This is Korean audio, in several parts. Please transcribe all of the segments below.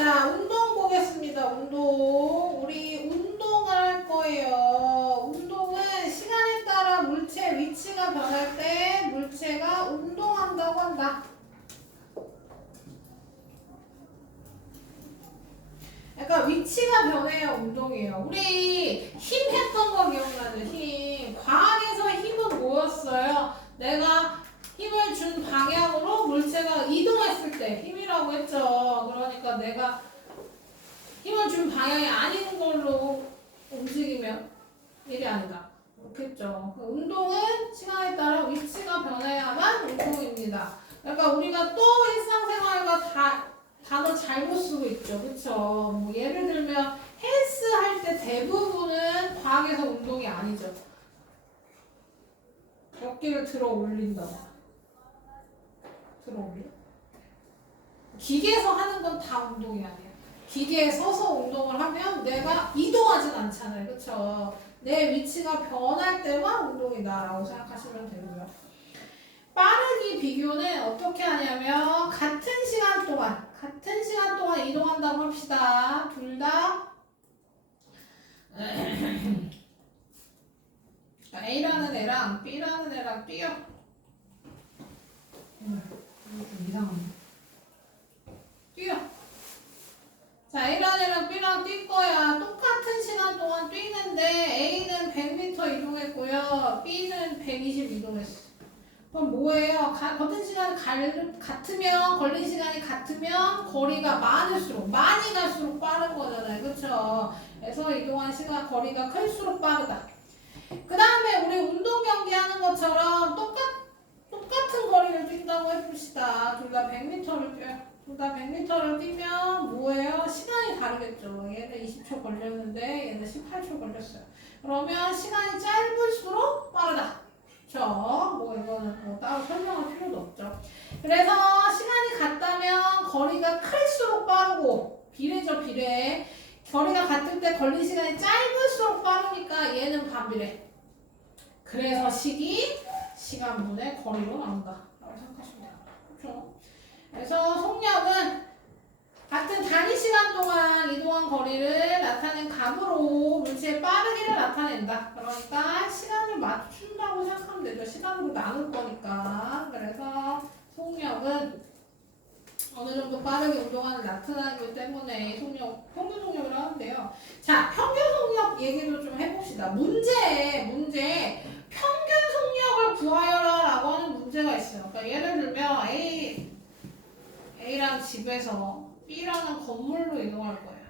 자, 운동 보겠습니다. 운동. 우리 운동을 할 거예요. 운동은 시간에 따라 물체 위치가 변할 때 물체가 운동한다고 한다. 약간 위치가 변해야 운동이에요. 우리 힘 했던 거 기억나죠? 힘. 과학에서 힘은 뭐였어요? 내가 힘을 준 방향으로 물체가 이동했을 때 힘이라고 했죠. 그러니까 내가 힘을 준 방향이 아닌 걸로 움직이면 일이 아니다. 그렇겠죠. 운동은 시간에 따라 위치가 변해야만 운동입니다. 그러니까 우리가 또 일상생활과 단어 잘못 쓰고 있죠. 그쵸? 뭐 예를 들면 헬스 할 때 대부분은 과학에서 운동이 아니죠. 어깨를 들어 올린다고. 들어 올려? 기계에서 하는 건 다 운동이 아니에요. 기계에 서서 운동을 하면 내가 이동하진 않잖아요. 그쵸? 내 위치가 변할 때만 운동이다라고 생각하시면 되고요. 빠르기 비교는 어떻게 하냐면 같은 시간 동안 이동한다고 합시다. 둘 다 A라는 애랑 B라는 애랑 뛰어. 좀 이상하네. 뛰어. 자, A라는 애랑 B랑 뛸 거야. 똑같은 시간 동안 뛰는데 A는 100m 이동했고요. B는 120 이동했어. 그럼 뭐예요? 같은 시간 같으면 걸린 시간이 같으면 거리가 많이 갈수록 빠른 거잖아요. 그쵸? 그래서 이동한 시간 거리가 클수록 빠르다. 그 다음에 우리 운동 경기 하는 것처럼 똑같은 거리를 뛴다고 해봅시다. 둘 다 100m를 뛰어요. 둘 다 100m를 뛰면 뭐예요? 시간이 다르겠죠. 얘는 20초 걸렸는데 얘는 18초 걸렸어요. 그러면 시간이 짧을수록 빠르다. 그쵸? 뭐 이거는 뭐 따로 설명할 필요도 없죠. 그래서 시간이 같다면 거리가 클수록 빠르고 비례죠, 비례. 거리가 같을 때 걸린 시간이 짧을수록 빠르니까 얘는 반비례. 그래서 시간분의 거리로 나온다 라고 생각하시면 돼요. 그렇죠? 그래서 속력은 같은 단위 시간 동안 이동한 거리를 나타낸 값으로 물체의 빠르기를 나타낸다. 그러니까 시간을 맞춘다고 생각하면 되죠. 시간으로 나눌 거니까. 그래서 속력은 어느 정도 빠르게 운동하는 나타나기 때문에 평균 속력을 하는데요. 자, 평균 속력 얘기도 좀 해봅시다. 문제 평균 속력을 구하여라 라고 하는 문제가 있어요. 그러니까 예를 들면 A랑 집에서 B라는 건물로 이동할 거예요.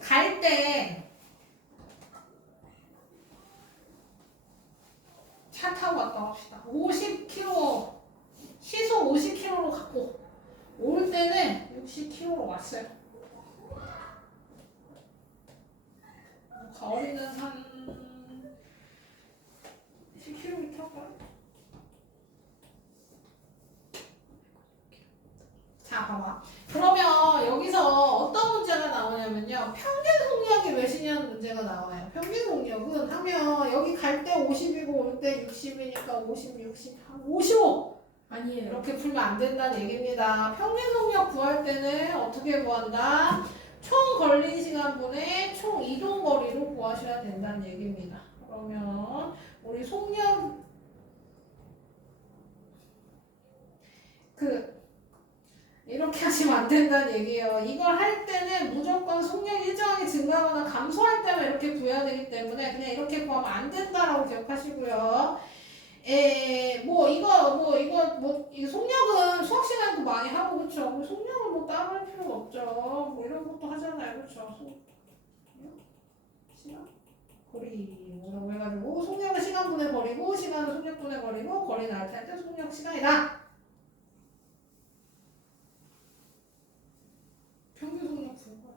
갈 때 차 타고 갔다 합시다. 50km, 시속 50km로 갔고 올 때는 60km로 왔어요. 거리는 한 10km일까요? 자, 봐봐. 그러면 여기서 어떤 문제가 나오냐면요. 평균 속력이 몇이냐는 문제가 나와요. 평균 속력은 하면 여기 갈 때 50이고 올 때 60이니까 50, 60, 55! 아니에요. 이렇게 풀면 안 된다는 얘기입니다. 평균 속력 구할 때는 어떻게 구한다? 총 걸린 시간분의 총 이동 거리로 구하셔야 된다는 얘기입니다. 그러면 우리 속력 이렇게 하시면 안 된다는 얘기예요. 이걸 할 때는 무조건 속력이 일정하게 증가하거나 감소할 때만 이렇게 구해야 되기 때문에 그냥 이렇게 구하면 안 된다라고 기억하시고요. 이거 속력은 수학 시간에도 많이 하고, 그쵸? 속력은 뭐 따로 할 필요가 없죠. 뭐 이런 것도 하잖아요. 그쵸? 시간? 거리. 뭐라고 해가지고, 속력은 시간분의 거리고, 시간은 속력분의 거리고, 거리는 알탈 때 속력 시간이다. 평균 속력 구한 거야.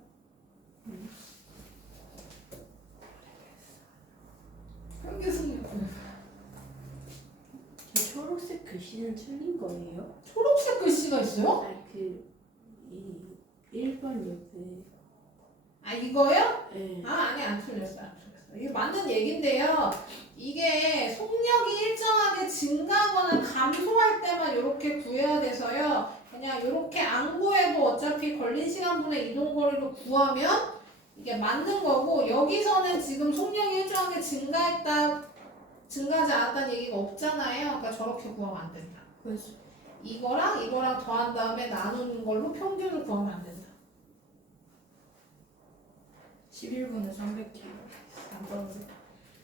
평균 속력 구한 거야. 저 초록색 글씨는 틀린 거예요? 초록색 글씨가 있어요? 아니 이 1번 옆에. 아, 이거요? 네. 아니, 안 틀렸어요. 이게 맞는 얘긴데요. 이게 속력이 일정하게 증가하거나 감소할 때만 이렇게 구해야 돼서요. 그냥 이렇게 안 구해도 어차피 걸린 시간분의 이동거리로 구하면 이게 맞는 거고, 여기서는 지금 속력이 일정하게 증가하지 않았다는 얘기가 없잖아요. 그러니까 저렇게 구하면 안 된다. 그래서 이거랑 더한 다음에 나누는 걸로 평균을 구하면 안 된다. 11분에 300km. 안 떨어져.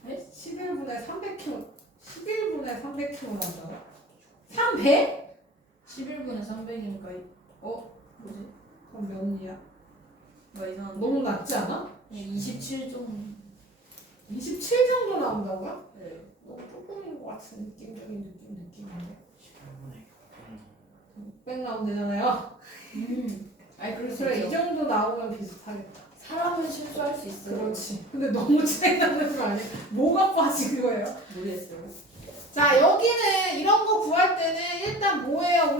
11분에 300km. 11분에 300km 난다고? 300? 11분에 300이니까 뭐지? 그럼 몇이야? 뭐 이상한데? 너무 낮지 않아? 27 정도. 27 정도 나온다고요? 네. 너무 조금인 것 같은 느낌인데 600 나오면 되잖아요. 아니 그래 이 정도 나오면 비슷하겠다. 사람은 실수할 수 있어요. 그렇지. 근데 너무 차이 나는 거 아니야? 뭐가 빠진 거예요? 모르겠어요. 자 여기는 이런 거 구할 때는 일단 뭐예요?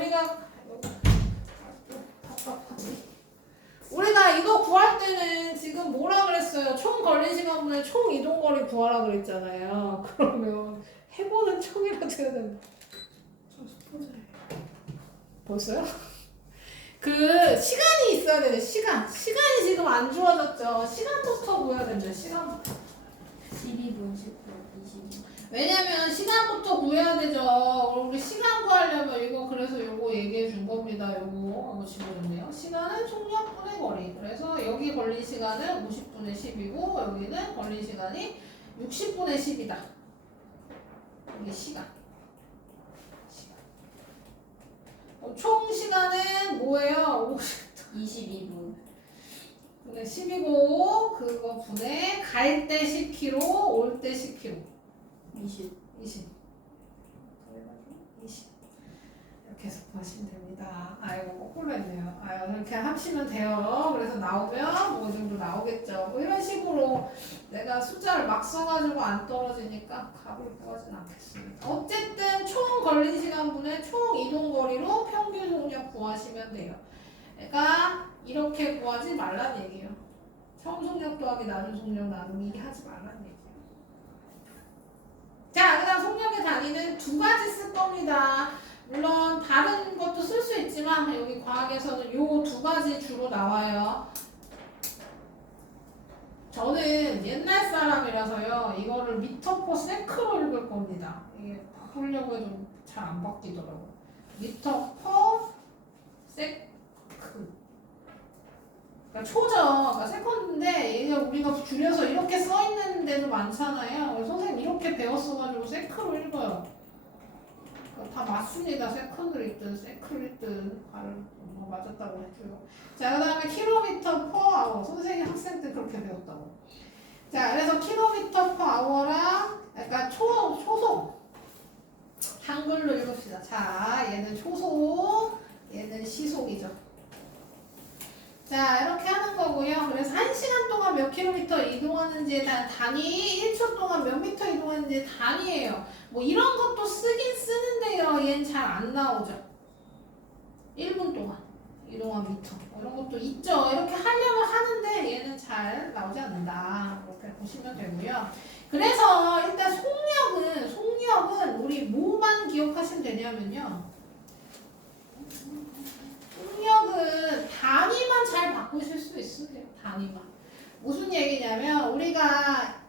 우리가 이거 구할 때는 지금 뭐라 그랬어요? 총 걸린 시간분의 총 이동거리 구하라 그랬잖아요. 그러면 해보는 총이라도 해야 된다. 벌써요? 그 시간이 있어야 되네. 시간이 지금 안 주어졌죠. 시간부터 구해야 된다. 시간부터. 12분, 10분, 20분. 왜냐면 시간부터 구해야 되죠. 우리 시간 구하려면 이거 그래서 요거 얘기해 준 겁니다. 요거 집어줬네요. 시간은 속력분의 거리. 그래서 여기 걸린 시간은 50분의 10이고 여기는 걸린 시간이 60분의 10이다. 이게 시간. 총 시간은 뭐예요? 22분. 분의 10이고 그거 분의 갈 때 10km, 올 때 10km. 20. 이렇게 해서 구하시면 됩니다. 이거 거꾸로 했네요. 이렇게 하시면 돼요. 그래서 나오면 뭐 정도 나오겠죠. 뭐 이런 식으로 내가 숫자를 막 써가지고 안 떨어지니까 값을 구하진 않겠습니다. 어쨌든 총 걸린 시간분의 총 이동거리로 평균 속력 구하시면 돼요. 그러니까 이렇게 구하지 말란 얘기예요. 처음 속력 더하기 나중 속력 나누기 하지 말란 얘기예요. 자, 그 다음 속력의 단위는 두 가지 쓸 겁니다. 물론 다른 것도 쓸 수 있지만 여기 과학에서는 요 두 가지 주로 나와요. 저는 옛날 사람이라서요. 이거를 미터 퍼 세크로 읽을 겁니다. 이게 바꾸려고 해도 잘 안 바뀌더라고요. 미터 퍼 세크. 그러니까 초죠. 그러니까 세컨드인데 이게 우리가 줄여서 이렇게 써 있는 데도 많잖아요. 선생님 이렇게 배웠어가지고 세크로 읽어요. 다 맞습니다. 세컨드리든 세크리든 발음 맞았다고 해줘요. 자, 그 다음에 킬로미터 퍼 아워. 선생님 학생 때 그렇게 배웠다고. 자, 그래서 킬로미터 퍼 아워랑 약간 초속. 한글로 읽읍시다. 자, 얘는 초속, 얘는 시속이죠. 자, 이렇게 하는 거고요. 그래서 1시간 동안 몇 킬로미터 이동하는지에 대한 단위, 1초 동안 몇 미터 이동하는지의 단위예요. 뭐 이런 것도 쓰긴 쓰는데요. 얘는 잘 안 나오죠. 1분 동안 이동한 미터. 이런 것도 있죠. 이렇게 하려면 하는데 얘는 잘 나오지 않는다. 그렇게 보시면 되고요. 그래서 일단 속력은 우리 뭐만 기억하시면 되냐면요. 속력은 단위만 잘 바꾸실 수 있으세요. 단위만. 무슨 얘기냐면 우리가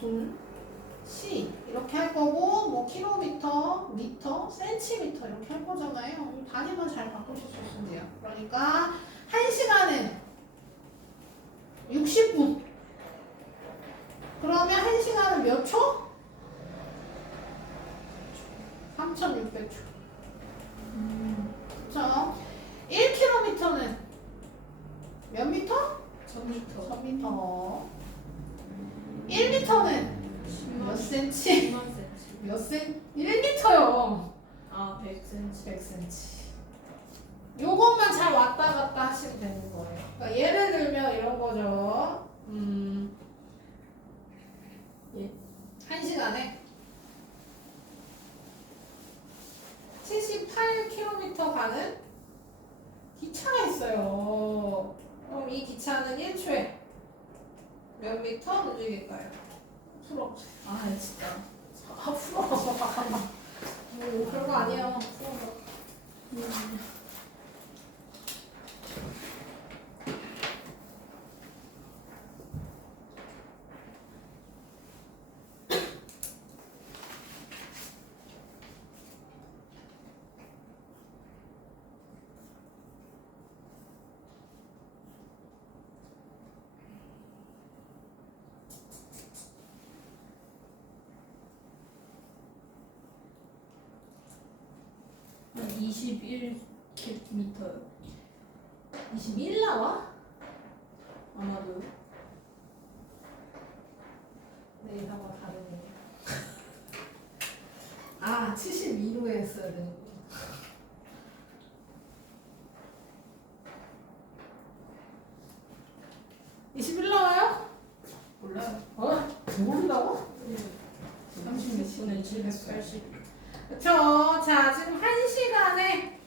분, 시 이렇게 할 거고 뭐 킬로미터, 미터, 센티미터 이렇게 할 거잖아요. 단위만 잘 바꾸실 수 있으면 돼요. 그러니까 1시간은 60분. 그러면 1시간은 몇 초? 3,600초. 그쵸? 1km는 몇 미터? 1000m. 1000m. 1m는 몇 센치? 10만 cm. 몇 센? 1m요. 100cm. 100cm. 요것만 잘 왔다 갔다 하시면 되는 거예요. 그러니까 예를 들면 이런 거죠. 1시간에 78km 가는 기차가 있어요. 그럼 이 기차는 1초에 몇 미터 움직일까요? 풀어보세요. 진짜. 아, 풀어. 별거 아니야. 풀어봐. 한 21m. 21 나와? 아마도. 내 예상과 다르네. 아, 72로 했어야 되는구나. (21) 나와요? 몰라요. 어? 모른다고? 36분에 780. 그쵸. 자, 지금 1시간에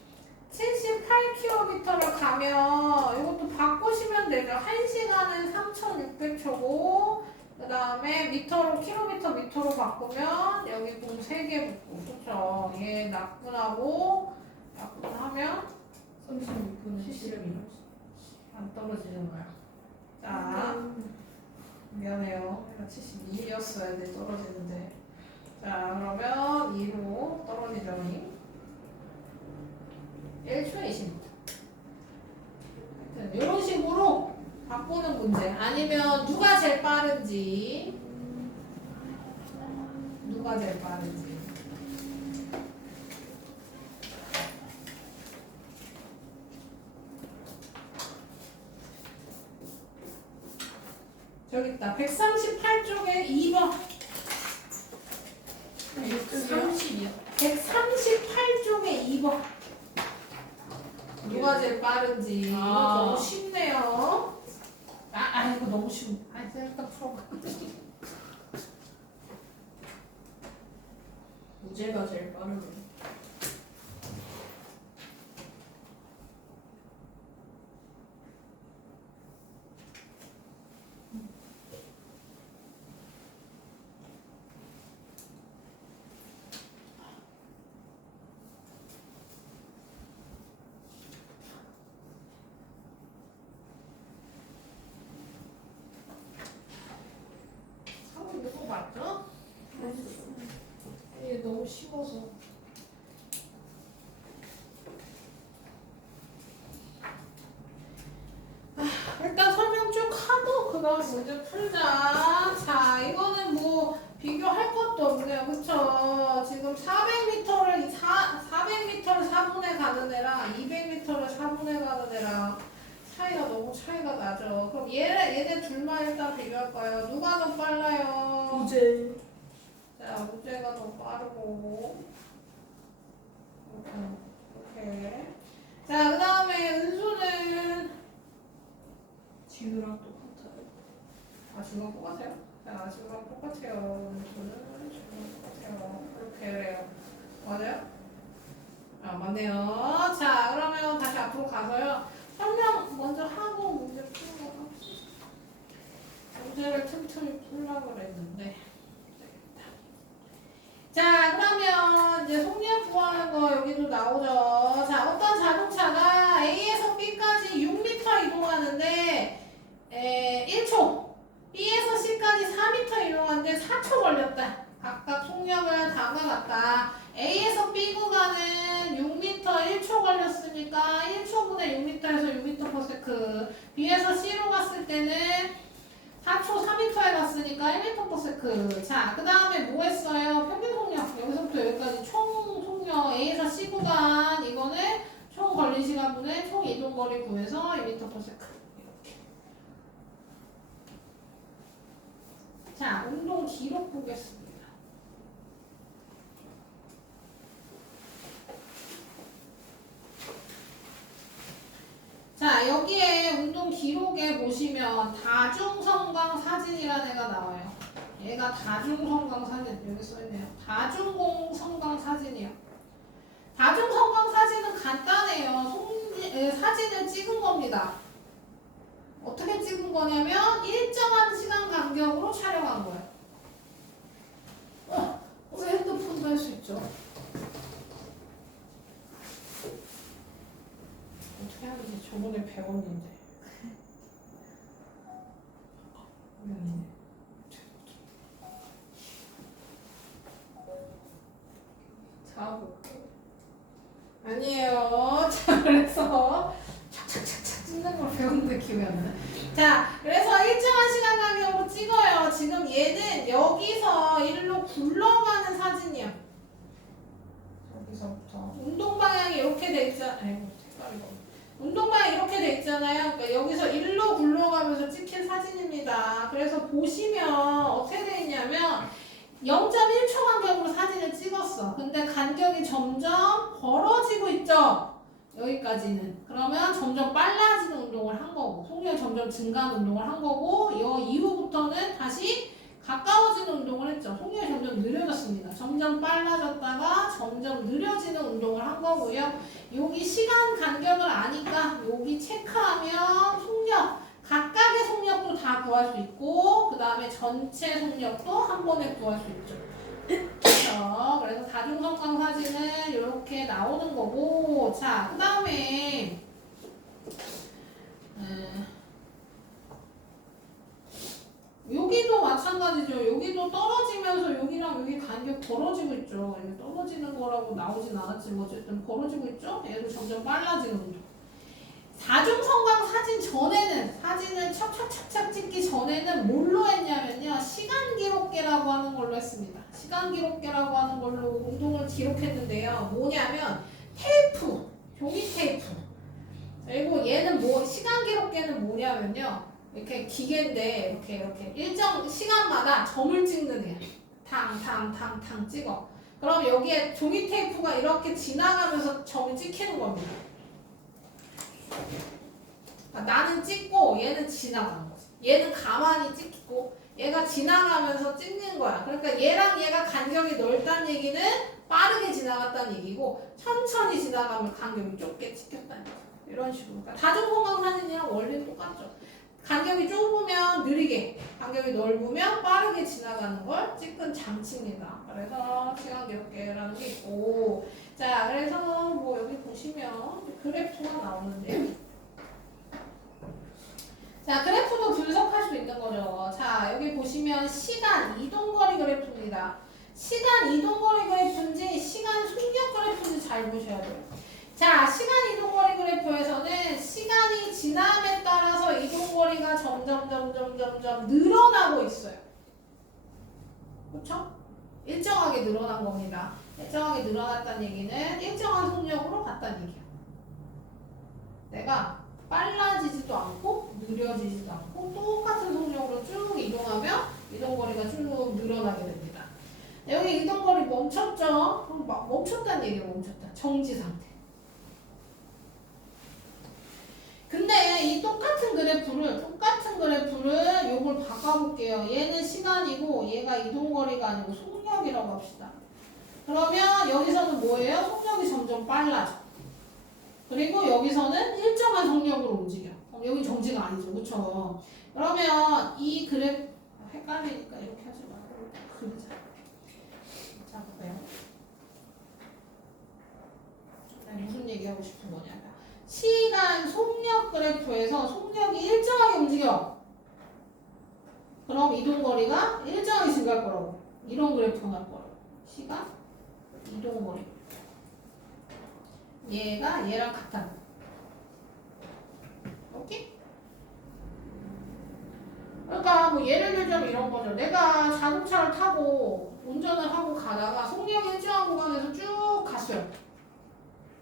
78km를 가면 이것도 바꾸시면 되죠. 1시간은 3600초고 그 다음에 미터로 미터로 바꾸면 여기 공 3개 붙고 그쵸. 얘 낙분하고 낙분하면 36분에 780. 안 떨어지는 거야. 자, 미안해요. 내가 72였어야 돼 떨어지는데. 자, 그러면 2로 떨어지죠. 1초에 20m. 이런 식으로 바꾸는 문제. 아니면 누가 제일 빠른지. 누가 제일 빠른지. 저기 있다. 138쪽에 2번. 30이요. 138쪽에 2번. 누가 제일 빠른지. 이거 너무 쉽네요. 이거 너무 쉬워. 일단 풀어봐. 무제가 제일 빠르네. 이거 맞죠? 이게 너무 쉬워서. 일단 설명 쭉 하고 그 다음 문제 풀자. 자, 이거는 뭐 비교할 것도 없네요. 그쵸? 지금 400m를 400m를 4분의 가는 애랑 200m를 4분의 가는 애랑 차이가 너무 차이가 나죠. 그럼 얘네 둘만 일단 비교할까요? 누가 더 빨라요? 무제. 자, 우재가 더 빠르고. 이렇게. 자, 그 다음에 은수는. 지우랑 똑같아요. 지우랑 똑같아요? 자, 지우랑 똑같아요. 은수는 지우랑 똑같아요. 그렇게 그래요. 맞아요? 맞네요. 자, 그러면 다시 앞으로 가서요. 설명 먼저 하고 문제 푸는 거 합시다. 문제를 틈틈이 풀려고 그랬는데. 자, 그러면 이제 속력 구하는 거 여기도 나오죠. 자, 어떤 자동차가 A에서 B까지 6m 이동하는데 1초, B에서 C까지 4m 이동하는데 4초 걸렸다. 각각 속력을 다음과 같다. A에서 B 구간은 6m 1초 걸렸으니까 1초분의 6m에서 6m/s. B에서 C로 갔을 때는 4초 4m에 갔으니까 1m/s. 자, 그 다음에 뭐 했어요? 평균 속력. 여기서부터 여기까지 총 속력 A에서 C 구간 이거는 총 걸린 시간분의 총 이동거리 구해서 2m/s. 이렇게. 자, 운동 기록 보겠습니다. 자, 여기에 운동 기록에 보시면 다중성광 사진이라는 애가 나와요. 얘가 다중성광 사진, 여기 써있네요. 다중성광 사진이요. 다중성광 사진은 간단해요. 사진을 찍은 겁니다. 어떻게 찍은 거냐면 일정한 시간 간격으로 촬영한 거예요. 왜 저번에 배웠는데. 자고. 아니에요. 자, 그래서 착착착착 찍는 걸 배웠는데 기억이 안 나네. 자, 그래서 일정한 시간 간격으로 찍어요. 지금 얘는 여기서 일로 굴러가는 사진이야. 여기서부터. 운동 방향이 이렇게 돼 있잖아. 아이고, 색깔이 너무. 운동 방향이 이렇게 돼 있잖아요. 그러니까 여기서 일로 굴러가면서 찍힌 사진입니다. 그래서 보시면 어떻게 돼 있냐면 0.1초 간격으로 사진을 찍었어. 근데 간격이 점점 벌어지고 있죠. 여기까지는. 그러면 점점 빨라지는 운동을 한 거고, 속력이 점점 증가하는 운동을 한 거고, 이 이후부터는 다시 가까워지는 운동을 했죠. 속력이 점점 느려졌습니다. 점점 빨라졌다가 점점 느려지는 운동을 한 거고요. 여기 시간 간격을 아니까 여기 체크하면 속력, 각각의 속력도 다 구할 수 있고, 그 다음에 전체 속력도 한 번에 구할 수 있죠. 그래서 다중성광 사진은 이렇게 나오는 거고, 자, 그 다음에 여기도 마찬가지죠. 여기도 떨어지면서 여기랑 여기 간격 벌어지고 있죠. 이게 떨어지는 거라고 나오진 않았지만 어쨌든 벌어지고 있죠. 얘도 점점 빨라지는 운동. 다중성광 사진 전에는, 사진을 착착착착 찍기 전에는 뭘로 했냐면요, 시간 기록계라고 하는 걸로 했습니다. 시간 기록계라고 하는 걸로 운동을 기록했는데요. 뭐냐면 테이프, 종이 테이프. 그리고 얘는 시간 기록계는 뭐냐면요, 이렇게 기계인데 이렇게 일정 시간마다 점을 찍는 애야. 탕 찍어. 그럼 여기에 종이 테이프가 이렇게 지나가면서 점이 찍히는 겁니다. 나는 찍고 얘는 지나가는 거지. 얘는 가만히 찍고 얘가 지나가면서 찍는 거야. 그러니까 얘랑 얘가 간격이 넓다는 얘기는 빠르게 지나갔다는 얘기고, 천천히 지나가면 간격이 좁게 찍혔다는 얘기야. 이런 식으로. 그러니까 다중성광 사진이랑 원리는 똑같죠. 간격이 좁으면 느리게, 간격이 넓으면 빠르게 지나가는 걸 찍은 장치입니다. 그래서 시간 기록계라는 게 있고, 자, 그래서 뭐 여기 보시면 그래프가 나오는데요. 자, 그래프도 분석할 수 있는 거죠. 자, 여기 보시면 시간 이동거리 그래프입니다. 시간 이동거리 그래프인지 시간 속력 그래프인지 잘 보셔야 돼요. 자, 시간 이동거리 그래프에서는 시간이 지남에 따라서 이동거리가 점점 늘어나고 있어요. 그렇죠? 일정하게 늘어난 겁니다. 일정하게 늘어났다는 얘기는 일정한 속력으로 갔다는 얘기야. 내가 빨라지지도 않고 느려지지도 않고 똑같은 속력으로 쭉 이동하면 이동거리가 쭉 늘어나게 됩니다. 여기 이동거리 멈췄죠? 그럼 멈췄다는 얘기예요. 멈췄다. 정지 상태. 근데 이 똑같은 그래프를 요걸 바꿔볼게요. 얘는 시간이고 얘가 이동거리가 아니고 속력이라고 합시다. 그러면 여기서는 뭐예요? 속력이 점점 빨라져. 그리고 여기서는 일정한 속력으로 움직여. 여기 정지가 아니죠. 그쵸? 그러면 이 그래프 헷갈리니까 이렇게 하지 말고 그리자. 자, 보세요. 무슨 얘기하고 싶은 거냐면 시간 속력 그래프에서 속력이 일정하게 움직여. 그럼 이동거리가 일정하게 증가할 거라고. 이런 그래프가 날 거라고. 시간, 이동거리. 얘가 얘랑 같다. 오케이? 그러니까 뭐 예를 들자면 이런 거죠. 내가 자동차를 타고 운전을 하고 가다가 속력이 일정한 구간에서 쭉 갔어요.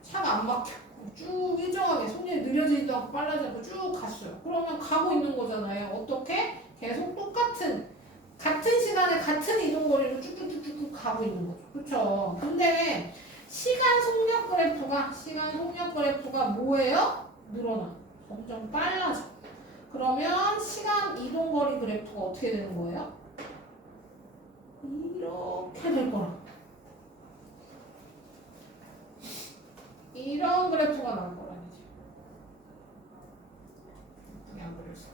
차가 안 막혀. 쭉 일정하게 속력이 느려지지도 않고 빨라지지 않고 쭉 갔어요. 그러면 가고 있는 거잖아요. 어떻게? 계속 같은 시간에 같은 이동거리로 쭉쭉쭉쭉 가고 있는 거죠. 그렇죠? 근데 시간 속력 그래프가 뭐예요? 늘어나. 점점 빨라져. 그러면 시간 이동거리 그래프가 어떻게 되는 거예요? 이렇게 될 거라. 이런 그래프가 나올 거라는 얘기죠. 그냥 그려서.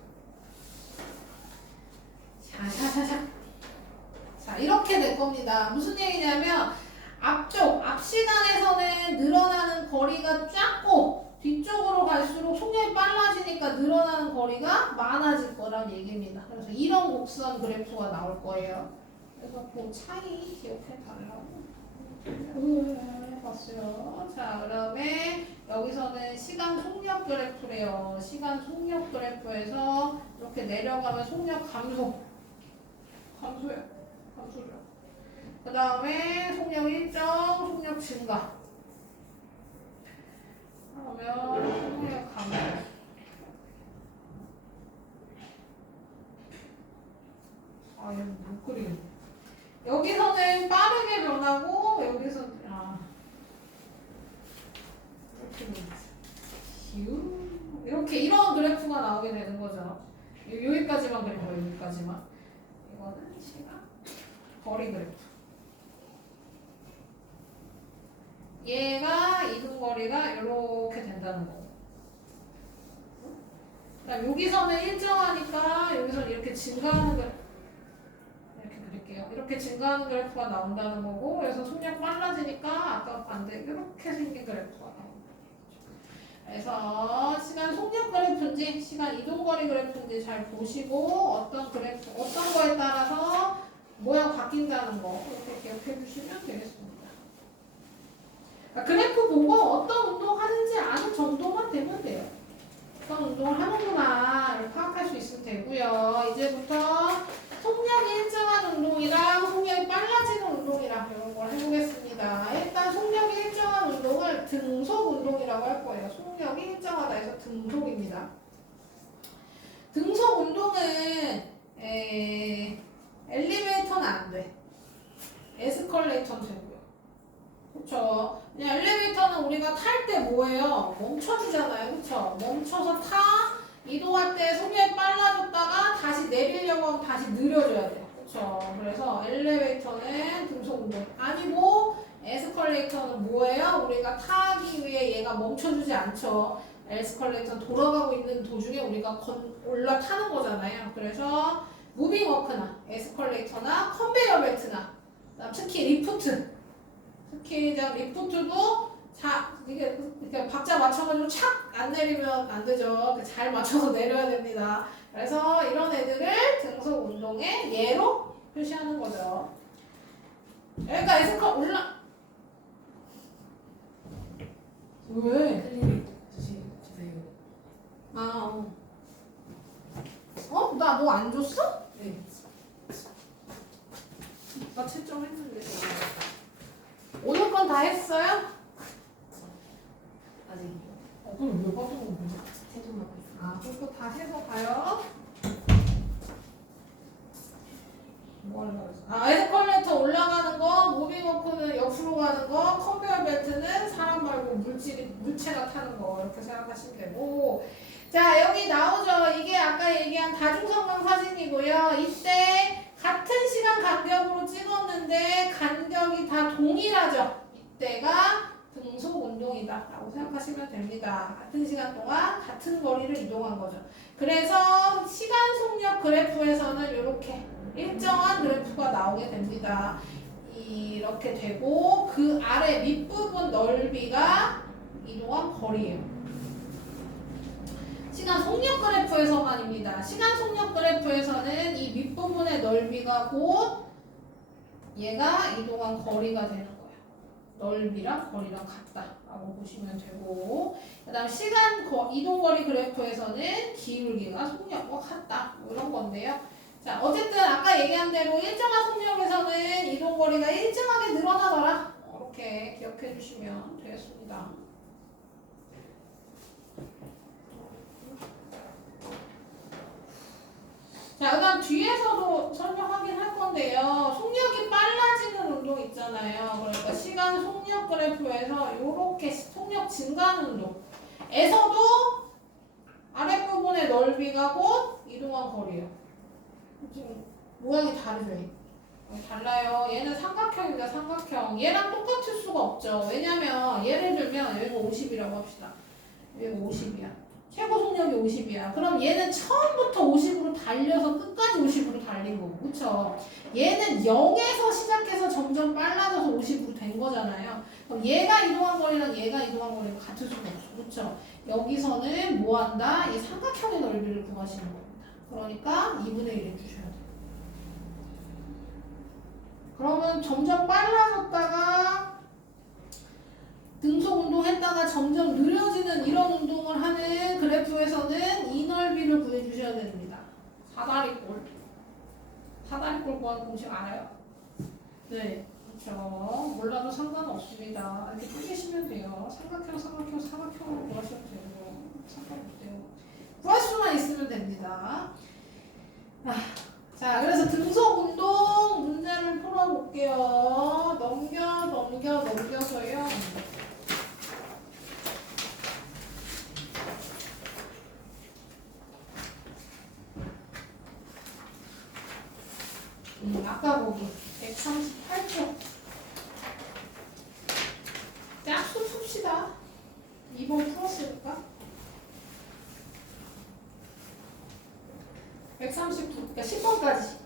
자, 이렇게 될 겁니다. 무슨 얘기냐면 앞 시간에서는 늘어나는 거리가 작고 뒤쪽으로 갈수록 속력이 거리가 많아질 거란 얘기입니다. 그래서 이런 곡선 그래프가 나올 거예요. 그래서 그 차이 기억해 달라고. 봤어요. 자, 그다음에 여기서는 시간 속력 그래프래요. 시간 속력 그래프에서 이렇게 내려가면 속력 감소요. 그 다음에 속력 일정, 속력 증가. 그러면 속력 감소. 아, 이거 못 그리네. 여기서는 빠르게 변하고 여기서는 이렇게 이런 그래프가 나오게 되는 거죠. 여기까지만 그린 거예요. 여기까지만. 이거는 시간 거리 그래프. 얘가 이동 거리가 이렇게 된다는 거. 그다음 여기서는 일정하니까 여기서는 이렇게 증가하는 그래프. 이렇게 그릴게요. 이렇게 증가하는 그래프가 나온다는 거고, 그래서 속력 빨라지니까 아까 반대 이렇게 생긴 그래프가 나옵니다. 그래서 시간 속력 그래프인지 시간 이동 거리 그래프인지 잘 보시고 어떤 그래프 어떤 거에 따라서 모양 바뀐다는 거 이렇게 기억해 주시면 되겠습니다. 그러니까 그래프 보고 어떤 운동 하는지 아는 정도만 되면 돼요. 어떤 운동을 하는구나 파악할 수 있으면 되고요. 이제부터 속력이 일정한 운동이랑 속력이 빨라지는 운동이랑 이런 걸 해보겠습니다. 일단 속력이 일정한 운동을 등속 운동이라고 할 거예요. 속력이 일정하다 해서 등속입니다. 등속 운동은 엘리베이터는 안 돼. 에스컬레이터는 되고요. 그쵸? 그냥 엘리베이터는 우리가 탈 때 뭐예요? 멈춰주잖아요. 그쵸? 멈춰서 이동할 때 속력이 빨라졌다가 다시 내리려고 하면 다시 느려져야 돼요. 그쵸? 그래서 엘리베이터는 등속 운동 아니고 에스컬레이터는 뭐예요? 우리가 타기 위해 얘가 멈춰주지 않죠. 에스컬레이터는 돌아가고 있는 도중에 우리가 올라타는 거잖아요. 그래서 무빙 워크나 에스컬레이터나 컨베이어 벨트나 특히 리프트 특히 리프트도 이게 박자 맞춰가지고 착 안 내리면 안 되죠. 잘 맞춰서 내려야 됩니다. 그래서 이런 애들을 등속 운동의 예로 표시하는 거죠. 그러니까 에스컬 왜? 클리닉 주세요. 나 너 안 줬어? 네. 나 채점했는데. 오늘 건 다 했어요? 아직이요. 그럼 왜 받은 거야? 세종하고 있어요. 그거 다 해서 가요. 뭐 하려고 했어? 에스컬레이터 올라가는 거, 무빙 워크는 옆으로 가는 거, 컨베이어 벨트는 사람 말고 물체가 타는 거 이렇게 생각하시면 되고. 자, 여기 나오죠. 이게 아까 얘기한 다중성능 사진이고요. 이때 같은 시간 간격으로 찍었는데 간격이 다 동일하죠. 이때가 등속 운동이다 라고 생각하시면 됩니다. 같은 시간 동안 같은 거리를 이동한 거죠. 그래서 시간 속력 그래프에서는 이렇게 일정한 그래프가 나오게 됩니다. 이렇게 되고 그 아래 밑부분 넓이가 이동한 거리예요. 시간 속력 그래프에서만입니다. 시간 속력 그래프에서는 이 밑부분의 넓이가 곧 얘가 이동한 거리가 되는 거예요. 넓이랑 거리랑 같다라고 보시면 되고, 그 다음 시간 이동거리 그래프에서는 기울기가 속력과 같다 이런 건데요. 자, 어쨌든 아까 얘기한 대로 일정한 속력에서는 이동거리가 일정하게 늘어나더라 이렇게 기억해 주시면 되겠습니다. 자, 그다음 뒤에서도 설명하긴 할 건데요. 속력이 빨라지는 운동 있잖아요. 그러니까 시간 속력 그래프에서 이렇게 속력 증가하는 운동에서도 아랫부분의 넓이가 곧 이동한 거리예요. 지금 모양이 다르죠? 달라요. 얘는 삼각형입니다. 삼각형. 얘랑 똑같을 수가 없죠. 왜냐면 예를 들면 여기가 50이라고 합시다. 여기가 50이야. 최고 속력이 50이야. 그럼 얘는 처음부터 50으로 달려서 끝까지 50으로 달린 거고, 그쵸? 얘는 0에서 시작해서 점점 빨라져서 50으로 된 거잖아요. 그럼 얘가 이동한 거리랑 얘가 이동한 거리가 같을 수가 없어, 그쵸? 여기서는 뭐 한다? 이 삼각형의 넓이를 구하시는 겁니다. 그러니까 2분의 1 해주셔야 돼요. 그러면 점점 빨라졌다가 등속 운동했다가 점점 느려지는 이런 운동을 하는 그래프에서는 이 넓이를 구해주셔야 됩니다. 사다리꼴. 사다리꼴 구하는 공식 알아요? 네. 그렇죠. 몰라도 상관없습니다. 이렇게 풀리시면 돼요. 삼각형으로 구하셔도 되고 상관없대요. 구할 수만 있으면 됩니다. 자, 그래서 등속 운동 문제를 풀어볼게요. 넘겨서요. 아까 거기 138쪽 짝수 풉시다. 2번 풀었으니까 139, 그러니까 10번까지.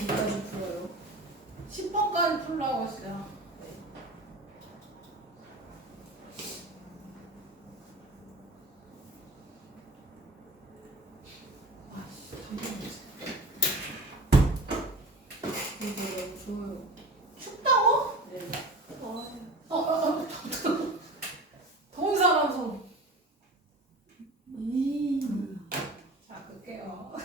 어디까지 풀어요? 10번까지 풀라고 했어요. 이거 너무 좋아요. 춥다고? 네. 더운 사람 손. 이. 자, 끌게요.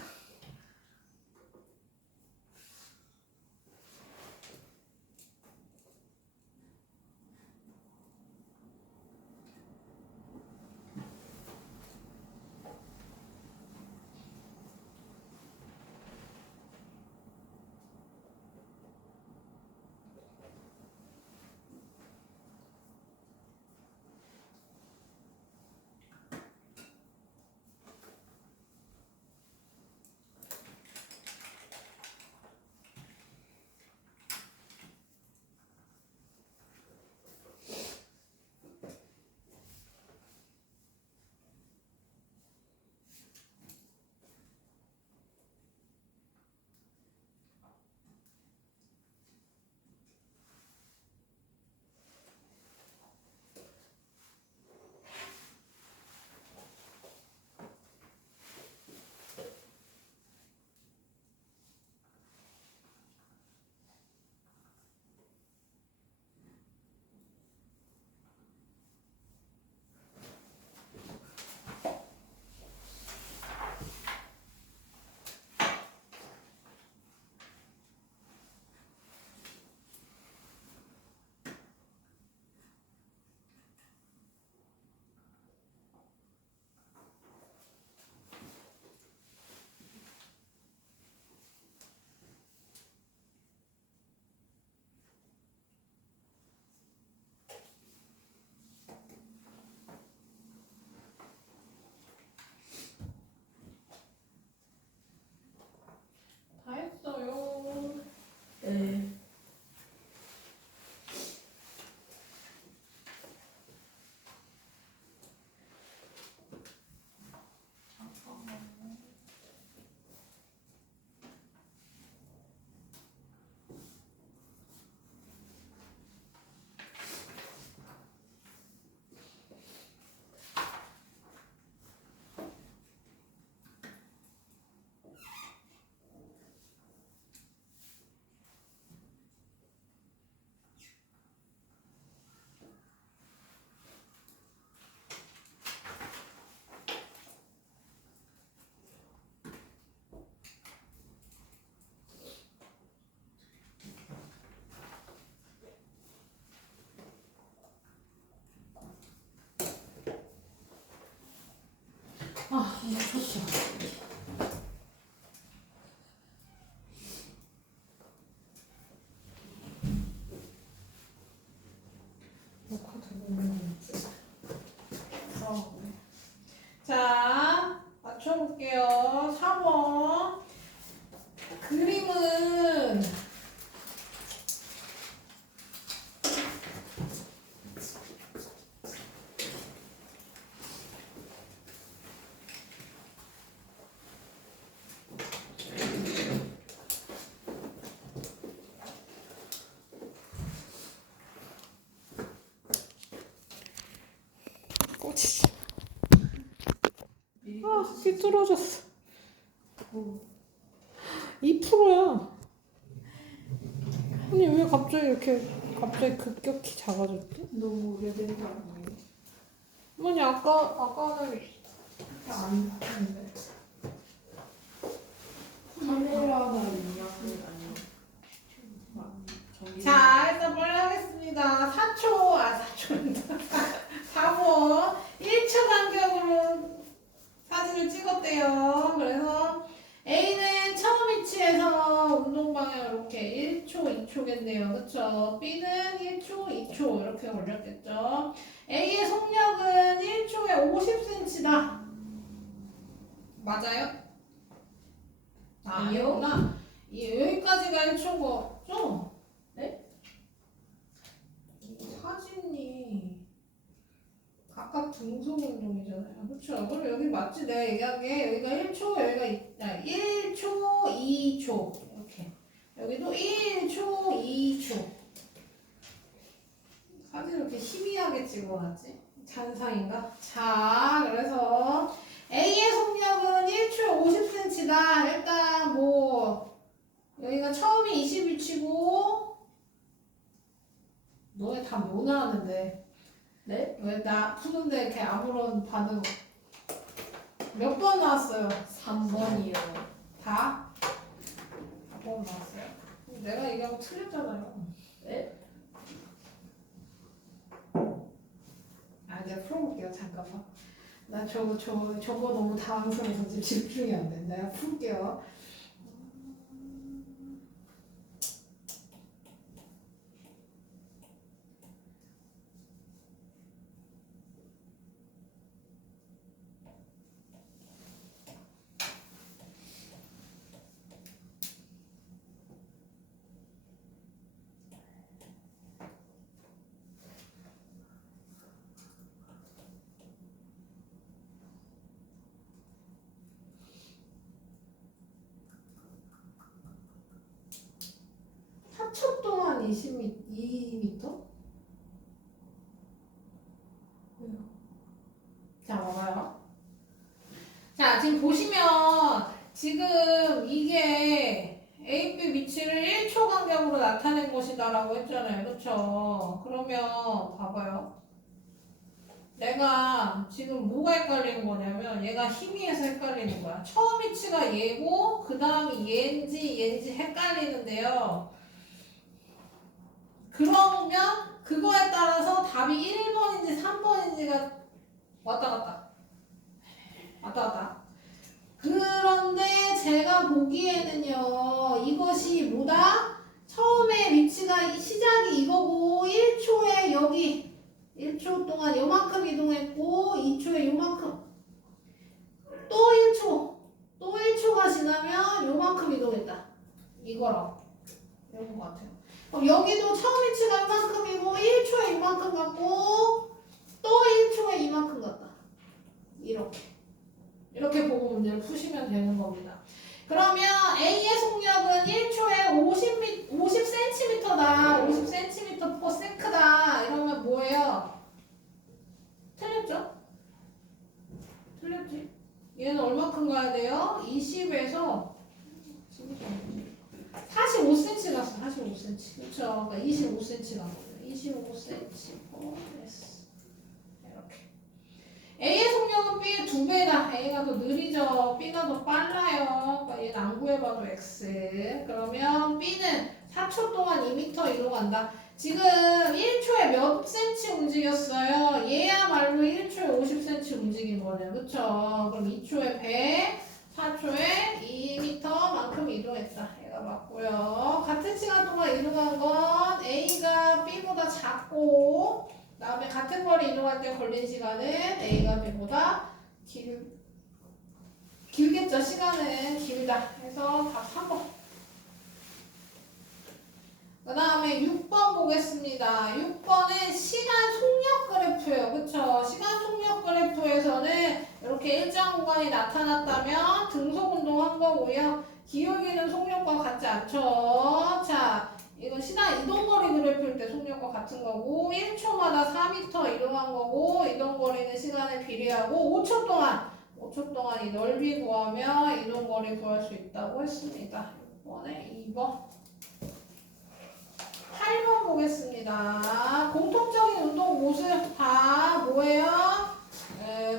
진짜. 미리 아, 꽂으시죠. 귀 뚫어졌어. 뭐, 2%야. 아니, 왜 갑자기 급격히 작아졌지? 너무 오래된 거 아니에요? 아니, 아까는 안 하는데. 카메라나 입력은 아니에요. 자, 일단 빨리 하겠습니다. 4초, 4번. 1초 간격으로 사진을 찍었대요. 그래서 A는 처음 위치에서 운동 방향 이렇게 1초, 2초겠네요. 그쵸? B는 1초, 2초 이렇게 올렸겠죠. A의 속력은 1초에 50cm다. 맞아요? 아니구나. 여기까지가 1초인 거죠? 네? 사진이 각각 등속 운동이잖아요. 그쵸? 그럼 여기 맞지? 내가 얘기한 게 여기가 1초, 여기가 1초, 2초. 이렇게. 여기도 1초, 2초. 사진 이렇게 희미하게 찍어놨지? 잔상인가? 자, 그래서 A의 속력은 1초에 50cm다. 일단 뭐 여기가 처음이 20위치고 너네 다 뭐 나왔는데? 네? 왜 나 푸는데 이렇게 아무런 반응 몇 번 나왔어요? 3번이요. 다? 4번 나왔어요? 내가 얘기한 거 틀렸잖아요. 네? 아, 내가 풀어볼게요. 잠깐만. 나 저거 너무 당황스러워서 지금 집중이 안 돼. 내가 풀게요. 초 동안 2m? 자, 봐봐요. 자, 지금 보시면 지금 이게 A, B 위치를 1초 간격으로 나타낸 것이다라고 했잖아요. 그쵸? 그러면 봐봐요. 내가 지금 뭐가 헷갈리는 거냐면 얘가 희미해서 헷갈리는 거야. 처음 위치가 얘고 그 다음이 얘인지 헷갈리는데요. 그러면 그거에 따라서 답이 1번인지 3번인지가 왔다 갔다. 그런데 제가 보기에는요, 이것이 뭐다? 처음에 위치가 시작이 이거고 1초에 여기 1초 동안 요만큼 이동했고 2초에 요만큼 또 1초가 지나면 요만큼 이동했다. 이거랑 이런 것 같아요. 그럼 여기도 처음 위치가 이만큼이고 1초에 이만큼 갔고 또 1초에 이만큼 갔다. 이렇게 보고 문제를 푸시면 되는 겁니다. 그러면 A의 속력은 1초에 50cm다. 50cm/s다. 이러면 뭐예요? 틀렸죠? 틀렸지? 얘는 얼마큼 가야 돼요? 20에서 45cm 갔어. 45cm. 그쵸? 그러니까 25cm 간 거예요. 25cm/s. 이렇게. A의 속력은 B의 2배다. A가 더 느리죠. B가 더 빨라요. 그러니까 얘는 안 구해봐도 X. 그러면 B는 4초 동안 2m 이동한다. 지금 1초에 몇 cm 움직였어요? 얘야말로 1초에 50cm 움직인 거네요. 그쵸? 그럼 2초에 100, 4초에 2m만큼 이동했다. 얘가 맞고요. 같은 시간 동안 이동한 건 A가 B보다 작고 그 다음에 같은 거리 이동할 때 걸린 시간은 A가 B보다 길겠죠. 시간은 길다. 그래서 답 3번. 그 다음에 6번 보겠습니다. 6번은 시간 속력 그래프예요. 그쵸? 시간 속력 그래프에서는 이렇게 일정 구간이 나타났다면 등속 운동한 거고요. 기울기는 속력과 같지 않죠. 자, 이건 시간 이동거리 그래프일 때 속력과 같은 거고 1초마다 4m 이동한 거고 이동거리는 걸리는 시간에 비례하고 5초 동안 이 넓이 구하며 이동거리 구할 수 있다고 했습니다. 이번에 2번. 8번 보겠습니다. 공통적인 운동 모습 다 뭐예요?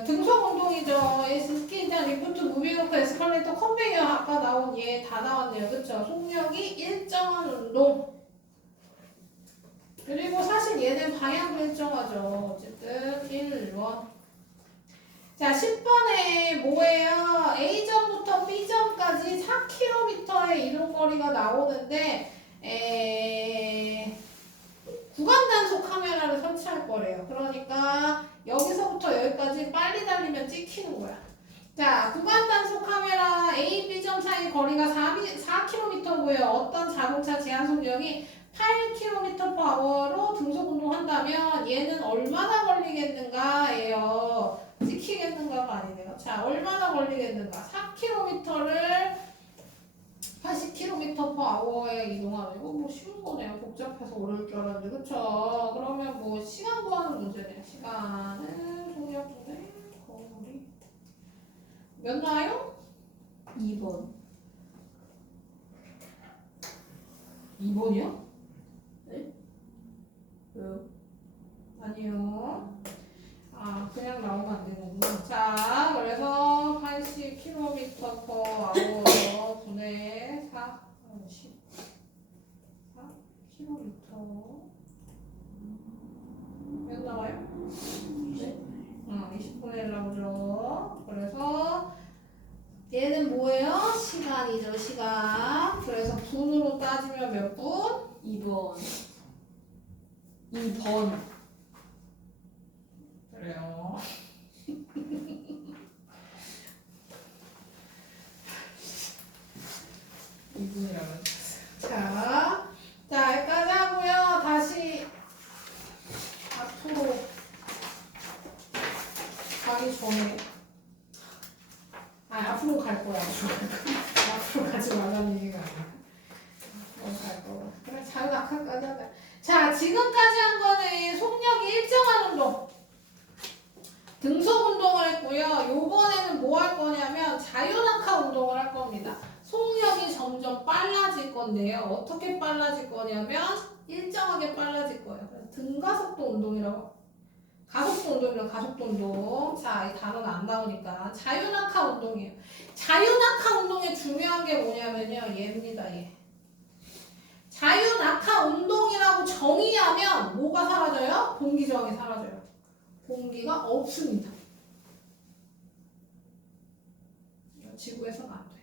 등속 운동이죠. 스키장, 리프트, 무빙워크, 에스컬레이터, 컨베이어 아까 나온 얘 다 나왔네요. 그쵸? 속력이 일정한 운동. 그리고 사실 얘는 방향도 일정하죠. 어쨌든 1번. 자, 10번에 뭐예요? A점부터 B점까지 4km의 이동거리가 나오는데 구간 단속 카메라를 설치할 거래요. 그러니까 여기서부터 여기까지 빨리 달리면 찍히는 거야. 자, 구간 단속 카메라 A, B점 사이 거리가 4km고요. 어떤 자동차 제한 속력이 8km/h로 등속 운동한다면 얘는 얼마나 걸리겠는가예요. 찍히겠는가가 아니네요. 자, 얼마나 걸리겠는가? 4km를 80km/h에 이동하는 거 뭐 쉬운 거네요. 복잡해서 어려울 줄 알았는데 그쵸? 그러면 뭐 시간 구하는 문제네요. 시간은 속력분의 거리 몇 나와요? 2번. 2번이요? 네? 왜요? 아니요. 아, 그냥 나오면 안 되는구나. 자, 그래서 80km/h 분의 4, 14km. 몇 나와요? 네? 20분의 1 나오죠. 그래서 얘는 뭐예요? 시간이죠, 시간. 그래서 분으로 따지면 몇 분? 2번. 2번. 그래요. 이분이라고 자, 여기까지 하고요. 다시 앞으로 가기 전에 앞으로 갈 거야. 앞으로 가지 말라는 얘기가 아니야. 앞으로 갈 거야. 그래, 자유낙하까지 하자. 자, 지금까지 한 거는 속력이 일정한 운동. 등속 운동을 했고요. 요번에는 뭐 할 거냐면 자유낙하 운동을 할 겁니다. 속력이 점점 빨라질 건데요. 어떻게 빨라질 거냐면 일정하게 빨라질 거예요. 등가속도 운동이라고. 가속도 운동이라고 가속도 운동. 자, 이 단어는 안 나오니까 자유낙하 운동이에요. 자유낙하 운동의 중요한 게 뭐냐면요. 얘입니다. 얘. 자유낙하 운동이라고 정의하면 뭐가 사라져요? 공기 저항이 사라져요. 공기가 없습니다. 지구에서는 안 돼.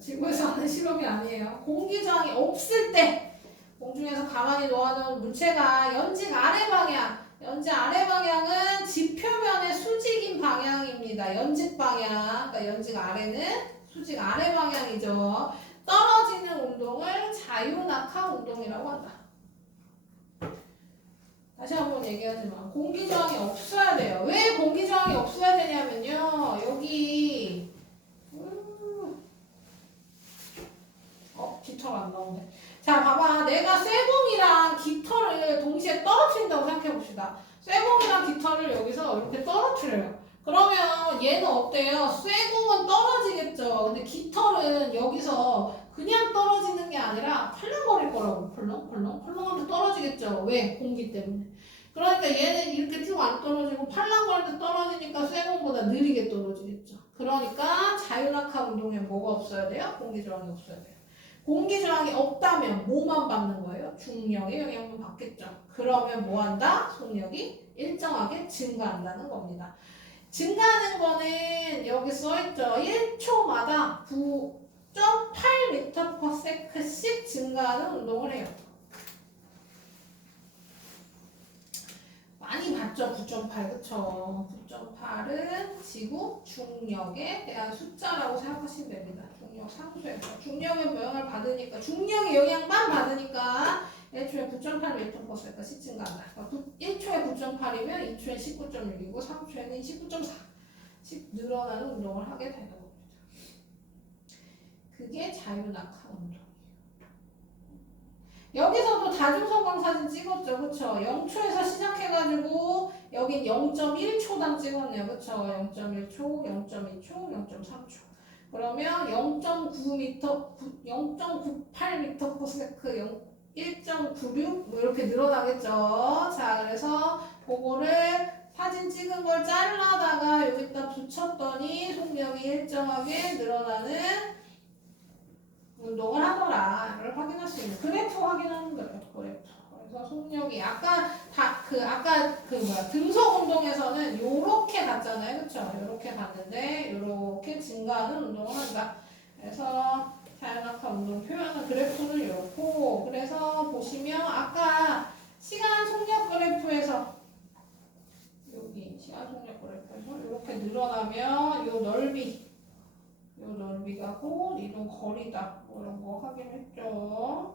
지구에서 하는 실험이 아니에요. 공기 저항이 없을 때 공중에서 가만히 놓아놓은 물체가 연직 아래 방향, 연직 아래 방향은 지표면의 수직인 방향입니다. 연직 방향, 그러니까 연직 아래는 수직 아래 방향이죠. 떨어지는 운동을 자유낙하 운동이라고 한다. 다시 한번 얘기하지만 공기저항이 없어야 돼요. 왜 공기저항이 없어야 되냐면요. 여기 깃털 안 나오네. 자, 봐봐. 내가 쇠공이랑 깃털을 동시에 떨어뜨린다고 생각해 봅시다. 쇠공이랑 깃털을 여기서 이렇게 떨어뜨려요. 그러면 얘는 어때요? 쇠공은 떨어지겠죠. 근데 깃털은 여기서 그냥 떨어지는 게 아니라 펄렁거릴 거라고. 펄렁하면서 떨어지겠죠. 왜? 공기 때문에. 그러니까 얘는 이렇게 쭉 안 떨어지고 팔랑거리면서 떨어지니까 쇠공보다 느리게 떨어지겠죠. 그러니까 자유낙하 운동에 뭐가 없어야 돼요? 공기저항이 없어야 돼요. 공기저항이 없다면 뭐만 받는 거예요? 중력의 영향만 받겠죠. 그러면 뭐 한다? 속력이 일정하게 증가한다는 겁니다. 증가하는 거는 여기 써있죠. 1초마다 9.8m/s씩 증가하는 운동을 해요. 많이 봤죠? 9.8 그쵸? 9.8은 지구 중력에 대한 숫자라고 생각하시면 됩니다. 중력 상수에서 중력의 영향을 받으니까 중력의 영향만 받으니까 1초에 9.8m/s씩 증가한다. 그러니까 1초에 9.8이면 2초에 19.6이고 3초에는 19.4씩 늘어나는 운동을 하게 되는 겁니다. 그게 자유낙하 운동. 여기서도 다중성광 사진 찍었죠, 그쵸? 0초에서 시작해가지고 여긴 0.1초당 찍었네요, 그쵸? 0.1초, 0.2초, 0.3초. 그러면 0.9m, 0.98m/s, 1.96 뭐 이렇게 늘어나겠죠. 자, 그래서 그거를 사진 찍은 걸 잘라다가 여기다 붙였더니 속력이 일정하게 늘어나는 운동을 하더라. 이걸 확인할 수 있는 그래프 확인하는 거예요. 그래프. 그래서 속력이 아까 등속 운동에서는 요렇게 갔잖아요. 그쵸? 요렇게 갔는데 요렇게 증가하는 운동을 한다. 그래서 자연학화 운동 표현은 그래프는 이렇고, 그래서 보시면 아까 시간 속력 그래프에서 여기 시간 속력 그래프에서 이렇게 늘어나면 요 넓이가 곧 이동 거리다. 뭐 이런 거 확인했죠.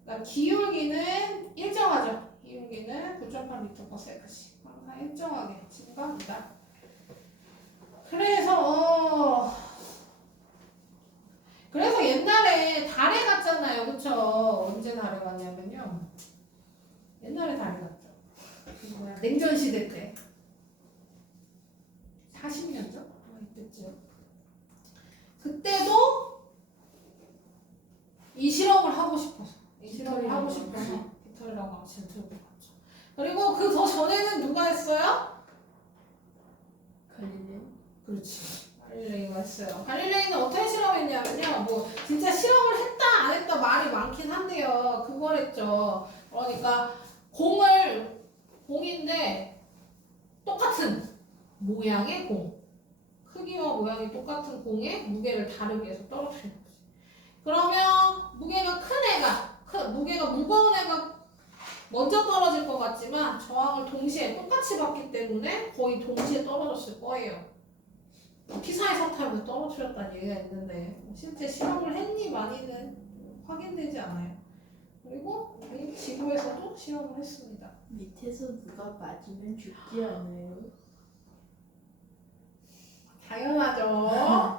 그다음 기울기는 일정하죠. 기울기는 9.8m/s씩 항상 일정하게 증가합니다. 그래서 옛날에 달에 갔잖아요. 그쵸? 언제 달에 갔냐면요. 옛날에 달에 갔죠. 냉전 시대 때. 40년 전? 이때쯤. 그때도 이 실험을 하고 싶어서. 깃털이랑 망치를 들고 갔죠. 그리고 그 더 전에는 누가 했어요? 갈릴레오. 그렇지. 갈릴레이가 했어요. 갈릴레이는 어떻게 실험했냐면요. 뭐 진짜 실험을 했다 안 했다 말이 많긴 한데요. 그걸 했죠. 그러니까 공인데 똑같은 모양의 공. 크기와 모양이 똑같은 공에 무게를 다르게 해서 떨어뜨리는 거지. 그러면 무게가 무게가 무거운 애가 먼저 떨어질 것 같지만 저항을 동시에 똑같이 받기 때문에 거의 동시에 떨어졌을 거예요. 피사의 사탑을 떨어뜨렸다는 얘기가 있는데 실제 실험을 했니 많이는 확인되지 않아요. 그리고 우리 지구에서도 실험을 했습니다. 밑에서 누가 맞으면 죽지 않아요? 당연하죠.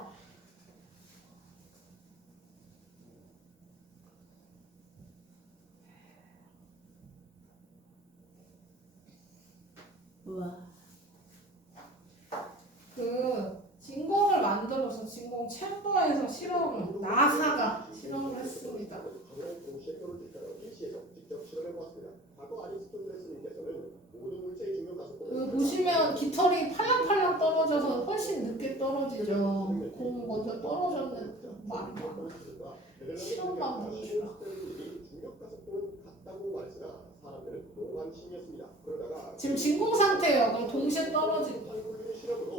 우와. 그 진공을 만들어서 진공 챔버에서 나사가 실험을 했습니다. 보시면 깃털이 팔랑팔랑 떨어져서 훨씬 늦게 떨어지죠. 공 먼저 떨어졌는 말이 많아. 실험만 보여주라. 지금 진공 상태예요. 그럼 동시에 떨어질 거예요. 실험.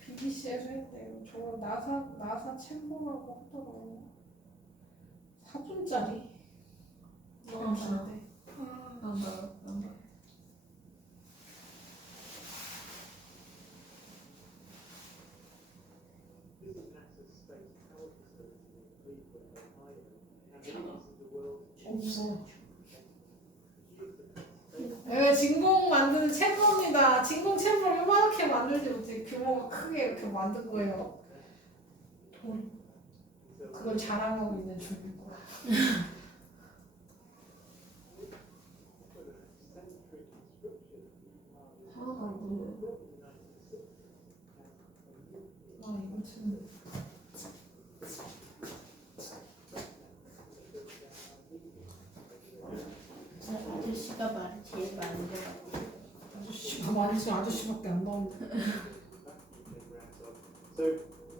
BBC에서 했대요. 저 나사 챔버라고 하더라고요. 4분짜리. 너무 긴데. 난다. 없어. 네, 진공 만드는 챔버입니다. 진공 챔버를 이렇게 만들지 못해. 규모가 크게 이렇게 만든 거예요. 그걸 자랑하고 있는 중일 거야. 하나도 안 보여요. 이거 지금 아저씨가 말이 제일 많은 것 같아요. 아저씨밖에 안 나오는데. So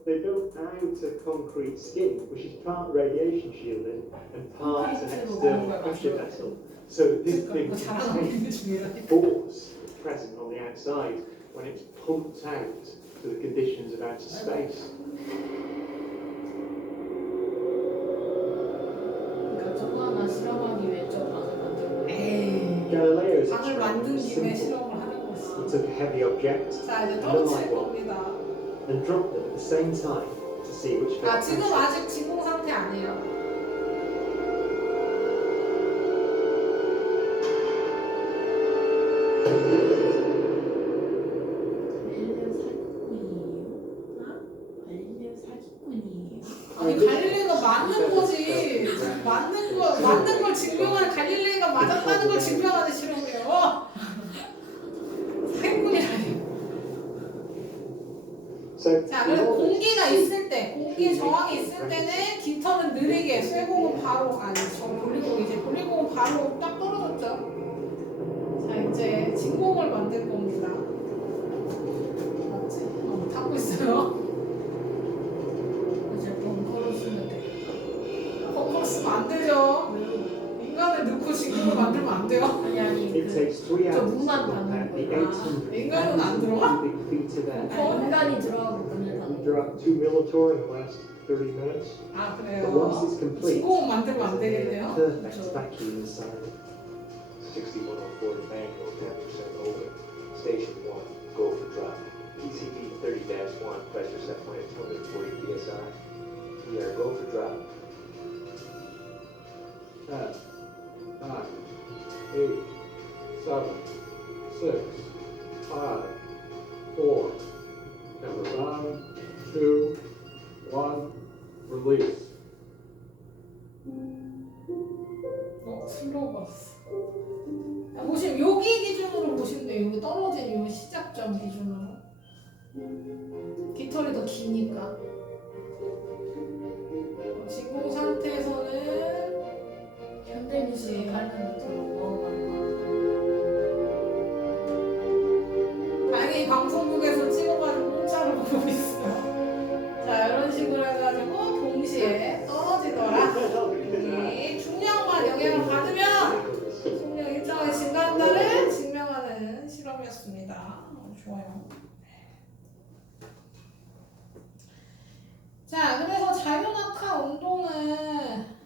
they built out a concrete skin, which is part radiation shielding and part an external pressure vessel. So this big intense force present on the outside when it's pumped out to the conditions of outer space. 그러니까 저거 하나 실험하기 위해 저 방을 만들고. Galileo's 방을 만든 experiment was 김에 simple. 실험을 하는 He 거지. took a heavy object 자, 이제 and a 떨어질 light one 겁니다. and dropped them at the same time to see which fell 지금 faster. 아직 진공 상태 아니에요. 맞는 거지. 맞는 걸 증명하는 갈릴레이가 맞았다는 걸 증명하는 실험이에요. 사기꾼이라니. So 자, 그래서 공기가 있을 때, 공기 저항이 있을 때는 깃털은 느리게, 쇠공은 바로 볼리공은 바로 딱 떨어졌죠. 자, 이제 진공을 만들 겁니다. 맞지? 닫고 있어요. 이제 벙커로 쓰면 돼. 벙커 쓰면 안 되죠. 인간을 넣고 진공을 만들면 안 돼요. 아니 it takes 3 저 hours to 문만 compact the 닫는 800 인간은 안 들어가? cubic feet of air. 아니 인간이 들어가고 그냥 We 닫는 dropped 2 millitor in the last 30 minutes. 아, But once 그래요? it's complete, 진공은 만들면 안 there's a 되겠네요. perfect vacuum inside. 6104 manual 10% open. Station 1, go for drop. PCB 30-1, pressure set point at 240 psi. We are go for drop. 10, 9, 8, 7, 6, 5, 4, and we're 2, 1, release. 슬로우 봤어. 보시면 여기 기준으로 보시면 돼요. 여기 떨어진 요 시작점 기준으로. 깃털이 더 기니까. 진공 상태에서는 현대미술 관련해서 다행히 방송국에서 찍어가지고 공짜로 보고 있어요. 자, 이런 식으로 해가지고 동시에 떨어지더라. 이 중력만 영향을 받으면 속력 일정하게 증가한다를 증명하는 실험이었습니다. 좋아요. 자, 그래서 자유낙하 운동은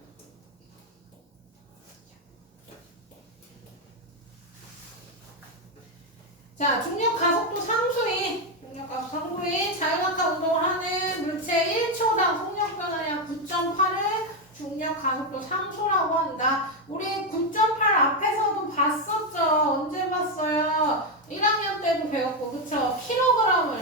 자, 중력 가속도 상수인 자유낙하 운동을 하는 물체 1초당 속력 변화량 9.8을 중력 가속도 상수라고 한다. 우리 9.8 앞에서도 봤었죠. 언제 봤어요? 1학년 때도 배웠고, 그쵸? 킬로그램을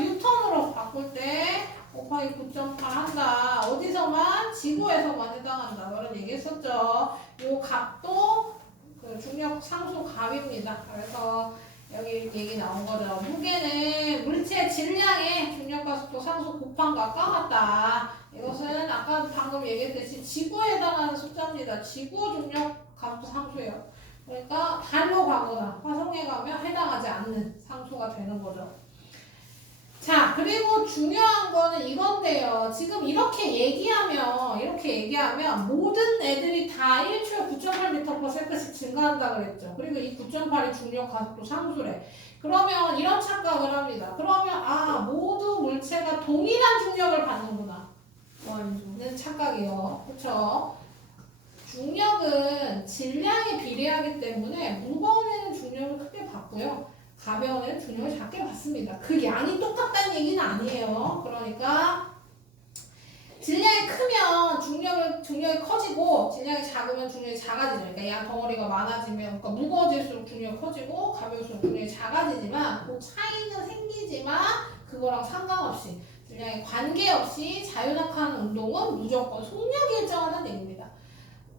뉴턴으로 바꿀 때 곱하기 9.8 한다. 어디서만? 지구에서만 해당한다. 이런 얘기 했었죠. 요 값도 그 중력 상수 값입니다. 그래서 여기 얘기 나온 거죠. 무게는 물체 질량의 중력 가속도 상수 곱한 것과 같다. 이것은 아까 방금 얘기했듯이 지구에 해당하는 숫자입니다. 지구 중력 가속도 상수예요. 그러니까 달로 가거나 화성에 가면 해당하지 않는 상수가 되는 거죠. 자, 그리고 중요한 거는 이건데요. 지금 이렇게 얘기하면 모든 애들이 다 1초에 9.8m/s씩 증가한다 그랬죠. 그리고 이 9.8이 중력 가속도 상수래. 그러면 이런 착각을 합니다. 그러면 모두 물체가 동일한 중력을 받는구나. 는 착각이에요. 그쵸? 중력은 질량에 비례하기 때문에 무거운 애는 중력을 크게 받고요. 가벼운 애는 중력을 작게 받습니다. 그 양이 똑같다는 얘기는 아니에요. 그러니까 질량이 크면 중력이 커지고 질량이 작으면 중력이 작아지죠. 그러니까 양 덩어리가 많아지면 그러니까 무거워질수록 중력이 커지고 가벼울수록 중력이 작아지지만 그 차이는 생기지만 그거랑 상관없이 질량에 관계없이 자유낙하하는 운동은 무조건 속력이 일정하다는 얘기입니다.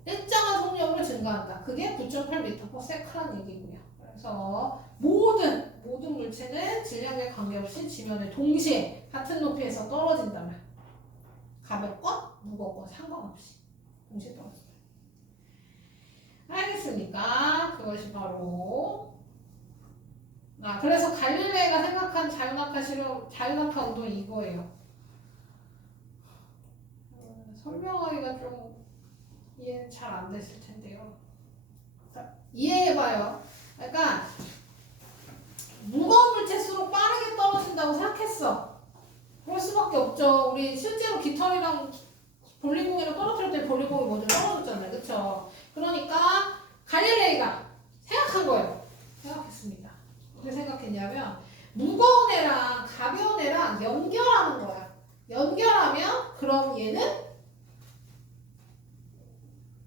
일정한 속력으로 증가한다. 그게 9.8m/s라는 얘기고요. 그래서 모든 물체는 질량에 관계없이 지면에 동시에 같은 높이에서 떨어진다면 가볍건 무겁건 상관없이 동시에 떨어진다. 알겠습니까? 그것이 바로 그래서 갈릴레이가 생각한 자유낙하 운동이 이거예요. 설명하기가 좀 이해는 잘 안 됐을 텐데요. 자, 이해해봐요. 그러니까 무거운 물체수록 빠르게 떨어진다고 생각했어. 그럴 수밖에 없죠. 우리 실제로 깃털이랑 볼링공이랑 떨어뜨릴 때 볼링공이 먼저 떨어졌잖아요. 그쵸? 그러니까 갈릴레이가 생각한 거예요. 생각했습니다. 어떻게 생각했냐면 무거운 애랑 가벼운 애랑 연결하는 거야. 연결하면 그럼 얘는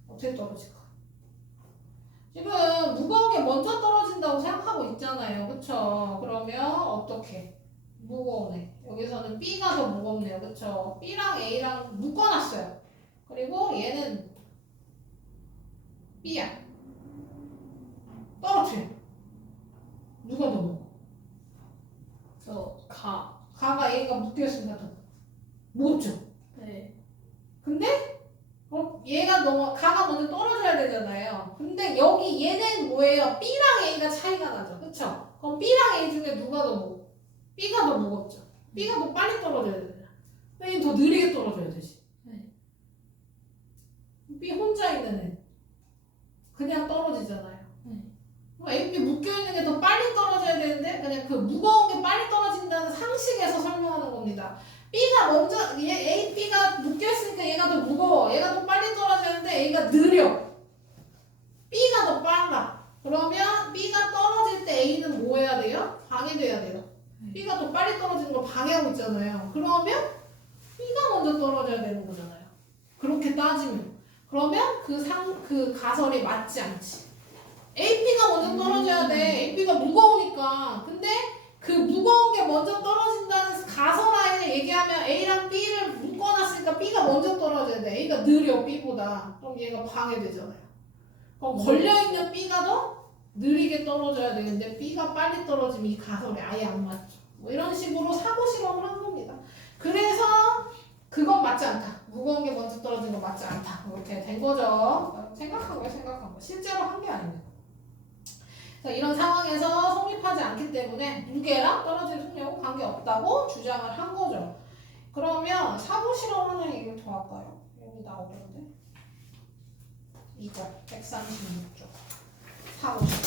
어떻게 떨어질까? 지금 무거운 게 먼저 떨어진다고 생각하고 있잖아요. 그쵸? 그러면 어떻게? 무거운 애. 여기서는 B가 더 무겁네요. 그쵸? B랑 A랑 묶어놨어요. 그리고 얘는 B야. 떨어뜨려. 누가 더 무거워? 가가 A가 묶여있으니까 더 무겁죠? 네. 근데 얘가 가가 먼저 떨어져야 되잖아요. 근데 여기 얘는 뭐예요? B랑 A가 차이가 나죠. 그쵸? 그럼 B랑 A 중에 누가 더 무거워? B가 더 무겁죠. B가 더 빨리 떨어져야 되잖아. A는 더 느리게 떨어져야 되지. 네. B 혼자 있는 애 그냥 떨어지잖아요. 그럼 A, B 묶여있는 게 더 빨리 떨어져야 되는데 그냥 그 무거운 게 빨리 떨어진다는 상식에서 설명하는 겁니다. B가 먼저 A, B가 묶여있으니까 얘가 더 무거워. 얘가 더 빨리 떨어지는데 A가 느려. B가 더 빨라. 그러면 B가 떨어질 때 A는 뭐 해야 돼요? 방해돼야 돼요. B가 더 빨리 떨어지는 걸 방해하고 있잖아요. 그러면 B가 먼저 떨어져야 되는 거잖아요. 그렇게 따지면. 그러면 그 가설이 맞지 않지. AP가 먼저 떨어져야 돼. AP가 무거우니까. 근데 그 무거운 게 먼저 떨어진다는 가설하에 얘기하면 A랑 B를 묶어놨으니까 B가 먼저 떨어져야 돼. A가 느려 B보다. 그럼 얘가 방해되잖아요. 그럼 걸려있는 B가 더 느리게 떨어져야 되는데 B가 빨리 떨어지면 이 가설이 아예 안 맞죠. 뭐 이런 식으로 사고 실험을 한 겁니다. 그래서 그건 맞지 않다. 무거운 게 먼저 떨어진 건 맞지 않다. 이렇게 된 거죠. 생각한 거. 실제로 한 게 아니에요. 이런 상황에서 성립하지 않기 때문에 무게랑 떨어질 속력은 관계없다고 주장을 한 거죠. 그러면 사고 실험 하나 얘기를 더 할까요? 여기 나오던데. 2번 136쪽 사고 실험.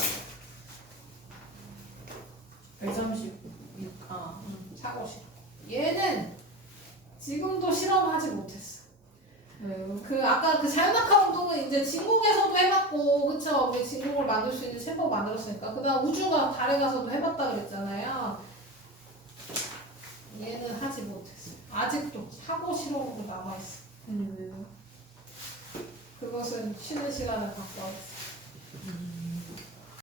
136. 사고 실험. 얘는 지금도 실험하지 못했어. 왜요? 아까 그 자연학화 운동은 이제 진공에서도 해봤고, 그쵸? 우리 진공을 만들 수 있는 챔버 만들었으니까. 그 다음 우주가 달에 가서도 해봤다 그랬잖아요. 얘는 하지 못했어. 아직도 사고 실험으로 남아있어. 왜요? 그것은 쉬는 시간을 갖고 왔어.